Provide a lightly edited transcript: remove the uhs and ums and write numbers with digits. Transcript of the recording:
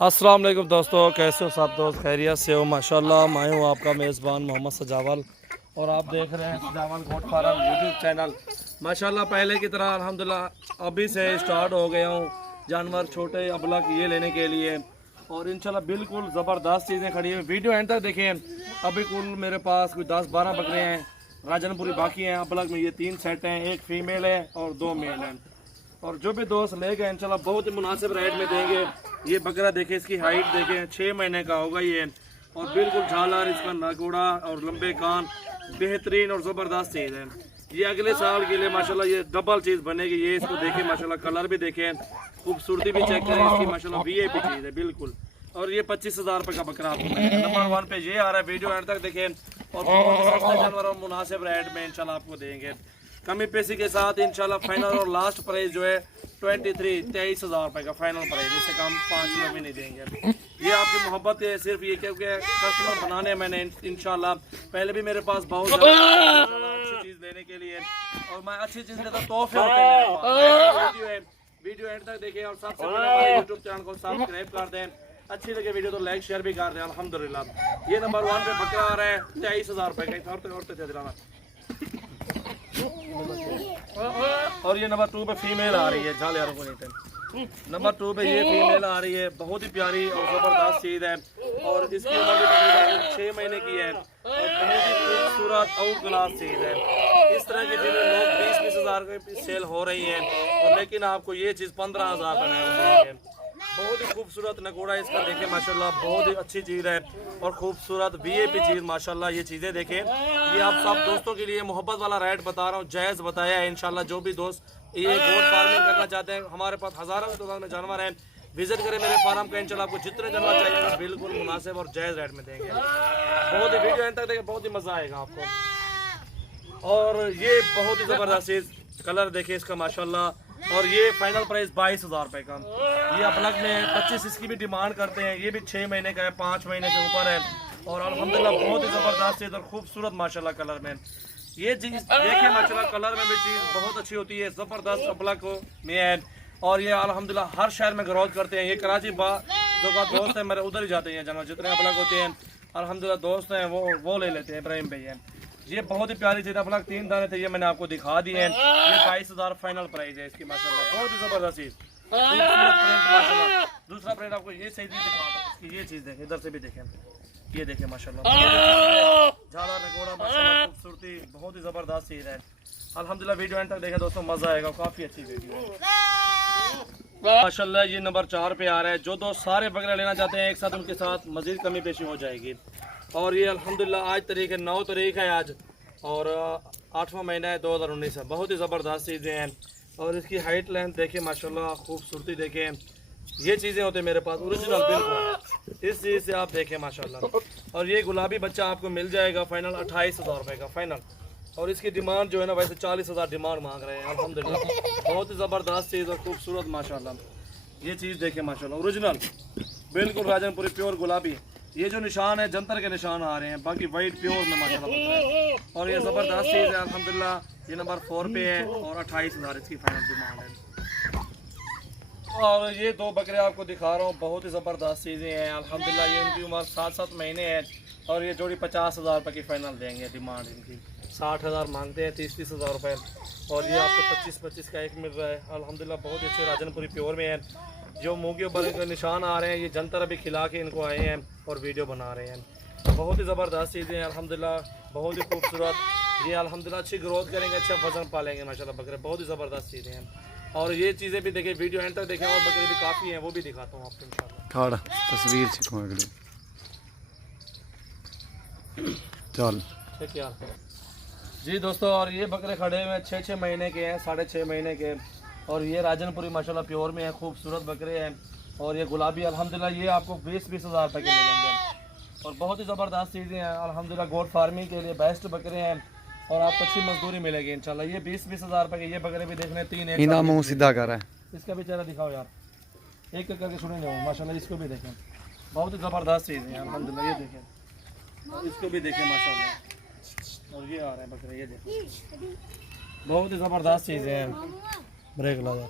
अस्सलाम वालेकुम दोस्तों, कैसे हो सब दोस्त? खैरियत से हो? माशाल्लाह, मैं हूँ आपका मेज़बान मोहम्मद सजावल और आप देख रहे हैं सजावल गोट फार्म यूट्यूब चैनल। माशाल्लाह पहले की तरह अल्हम्दुलिल्लाह अभी से स्टार्ट हो गया हूँ जानवर छोटे अबलग ये लेने के लिए और इंशाल्लाह बिल्कुल ज़बरदस्त चीज़ें खड़ी हैं। वीडियो एंड तक देखें। अभी कुल मेरे पास कोई 10-12 बकरे हैं, राजनपुरी बाकी हैं। अबलग में ये 3 सेट हैं, एक फ़ीमेल है और 2 मेल हैं। और जो भी दोस्त ले गए इंशाल्लाह बहुत ही मुनासिब रेट में देंगे। ये बकरा देखें, इसकी हाइट देखें, 6 महीने का होगा ये और बिल्कुल झालर, इसका नागोड़ा और लंबे कान बेहतरीन और ज़बरदस्त चीज़ है। ये अगले साल के लिए माशाल्लाह ये डबल चीज़ बनेगी। ये इसको देखें माशाल्लाह, कलर भी देखें, खूबसूरती भी चेक करें इसकी माशाल्लाह, वीआईपी चीज़ है बिल्कुल। और ये 25,000 रुपये का बकरा आपको नंबर 1 पे ये आ रहा है। वीडियो एंड तक देखें और बहुत सस्ते जानवर और मुनासिब रेट में इंशाल्लाह आपको देंगे, कमी पैसे के साथ इंशाल्लाह। फाइनल और लास्ट प्राइस जो है 23,000 रुपये का फाइनल प्राइस, इससे कम 5 रुपये भी नहीं देंगे। ये आपकी मोहब्बत है सिर्फ ये, क्योंकि कस्टमर बनाने मैंने इंशाल्लाह पहले भी मेरे पास बहुत अच्छी चीज़ लेने के लिए और मैं अच्छी चीज़ लेता तोहफे होते हैं। वीडियो एंड तक देखें और सबसे पहले हमारे यूट्यूब चैनल को सब्सक्राइब कर दें। अच्छी लगे वीडियो तो लाइक शेयर भी कर दें अल्हम्दुलिल्लाह। ये नंबर 1 पे बकरा आ रहा है 23,000 रुपये का और और ये नंबर 2 पे फीमेल आ रही है झालियारों को नंबर 2 पे ये फीमेल आ रही है, बहुत ही प्यारी और ज़बरदस्त चीज़ है और इसकी उम्र भी तकरीबन 6 महीने की है और बहुत ही खूबसूरत आउट क्लास चीज़ है। इस तरह की चीज़ें लोग 20-20 हज़ार की सेल हो रही है और लेकिन आपको ये चीज़ 15,000 का मिलेगी। बहुत ही खूबसूरत नगोड़ा इसका देखें माशाल्लाह, बहुत ही अच्छी चीज़ है और खूबसूरत वीआईपी चीज़ माशाल्लाह। ये चीज़ें देखें, ये आप सब दोस्तों के लिए मोहब्बत वाला रेट बता रहा हूँ, जायज़ बताया है इंशाल्लाह। जो भी दोस्त ये गोट फार्मिंग करना चाहते हैं, हमारे पास हज़ारों की तादाद में जानवर हैं, विजिट करें मेरे फार्म का। इंशाल्लाह आपको जितने जानवर चाहिए बिल्कुल मुनासिब और जायज़ रेट में देंगे। बहुत ही वीडियो एंड तक देखें, बहुत ही मज़ा आएगा आपको। और ये बहुत ही ज़बरदस्त चीज़, कलर देखें इसका माशाल्लाह। और ये फाइनल प्राइस 22,000 रुपये का। ये अपलग में 25 इसकी भी डिमांड करते हैं। ये भी 6 महीने का है, 5 महीने के ऊपर है और अल्हम्दुलिल्लाह बहुत ही ज़बरदस्त चीज़ और खूबसूरत माशाल्लाह कलर में। ये चीज़ देखिए माशाल्लाह, कलर में भी चीज़ बहुत अच्छी होती है, ज़बरदस्त अपलग में है और ये अल्हम्दुलिल्लाह हर शहर में ग्रोथ करते हैं। ये कराची जो का दोस्त है मेरे, उधर ही जाते हैं जानवर, जितने अपलग होते हैं अल्हम्दुलिल्लाह दोस्त हैं वो ले लेते हैं। इब्राहिम भैया, ये बहुत ही प्यारी चीज़ अपलग 3 दाने थे, ये मैंने आपको दिखा दिए हैं। ये 22,000 फाइनल प्राइस है इसकी माशाल्लाह, बहुत ही ज़बरदस्त चीज़, खूबसूरत प्रिंट माशाल्लाह। दूसरा प्रिंट आपको ये सही दिखा, ये चीज़ देखें, इधर से भी देखें, ये देखें माशाल्लाह, झाला नगोड़ा माशाल्लाह, खूबसूरती बहुत ही ज़बरदस्त चीज़ है अल्हम्दुलिल्लाह। वीडियो एंड तक देखें दोस्तों, मज़ा आएगा, काफ़ी अच्छी वीडियो है माशाल्लाह। ये नंबर 4 पे आ रहा है। जो दोस्त सारे बकरे लेना चाहते हैं एक साथ, उनके साथ मज़ीद कमी पेशी हो जाएगी। और ये अल्हम्दुलिल्लाह आज तारीख है 9 तारीख है आज और 8वां महीना है 2019 है। बहुत ही ज़बरदस्त चीज़ें हैं और इसकी हाइट लेंथ देखें माशाल्लाह, खूबसूरती देखें। ये चीज़ें होते हैं मेरे पास ओरिजिनल बिल्कुल, इस चीज़ से आप देखें माशाल्लाह। और ये गुलाबी बच्चा आपको मिल जाएगा फाइनल 28,000 रुपये का फाइनल। और इसकी डिमांड जो है ना, वैसे 40,000 डिमांड मांग रहे हैं अल्हम्दुलिल्लाह। बहुत ही ज़बरदस्त चीज़ और खूबसूरत माशाल्लाह। ये चीज़ देखें माशाल्लाह, ओरिजिनल बिल्कुल राजनपुरी प्योर गुलाबी। ये जो निशान है जंतर के निशान आ रहे हैं, बाकी वाइट प्योर में माशाल्लाह। और ये ज़बरदस्त चीज़ है अल्हम्दुलिल्लाह। ये नंबर 4 पे है और 28,000 इसकी फाइनल डिमांड है। और ये 2 बकरे आपको दिखा रहा हूँ, बहुत ही ज़बरदस्त चीज़ें हैं अल्हम्दुलिल्लाह। ये उनकी उम्र 7-7 महीने है और ये जोड़ी 50,000 रुपये की फ़ाइनल देंगे। डिमांड इनकी 60,000 मांगते हैं, 30-30 हज़ार रुपये और ये आपको 25-25 का एक मिल रहा है अल्हम्दुलिल्लाह। बहुत अच्छे राजनपुरी प्योर में है। जो मुँह के ऊपर इनके निशान आ रहे हैं, ये जंतर अभी खिला के इनको आए हैं और वीडियो बना रहे हैं। बहुत ही ज़बरदस्त चीज़ें हैं अल्हम्दुलिल्लाह, बहुत ही खूबसूरत। ये अल्हम्दुलिल्लाह अच्छी ग्रोथ करेंगे, अच्छा वजन पालेंगे माशाल्लाह बकरे, बहुत ही ज़बरदस्त चीज़ें हैं। और ये चीज़ें भी देखें, वीडियो एंड तक देखें और बकरे भी काफ़ी हैं, वो भी दिखाता हूँ आपको इंशाल्लाह। तस्वीर चल ठीक है जी दोस्तों। और ये बकरे खड़े हुए 6-6 महीने के हैं, 6.5 महीने के और ये राजनपुरी माशाल्लाह प्योर में है, खूबसूरत बकरे हैं। और ये गुलाबी अल्हम्दुलिल्लाह ये आपको 20-20 हज़ार रुपये के मिलेंगे और बहुत ही ज़बरदस्त चीज़ें हैं अल्हम्दुलिल्लाह। गोट फार्मिंग के लिए बेस्ट बकरे हैं और आपको अच्छी मजदूरी मिलेगी इंशाल्लाह। ये 20-20 हज़ार रुपये के ये बकरे भी देखने 3 मुँह सीधा कर रहा है। इसका भी चेहरा दिखाओ यार, एक करके सुने जाओ माशाल्लाह। इसको भी देखें, बहुत ही ज़बरदस्त चीज़ें हैं अल्हम्दुलिल्लाह। ये देखें, इसको भी देखें माशाल्लाह। और ये आ रहे हैं बकरे, ये देखें, बहुत ही ज़बरदस्त चीज़ें हैं। ब्रेक लगा।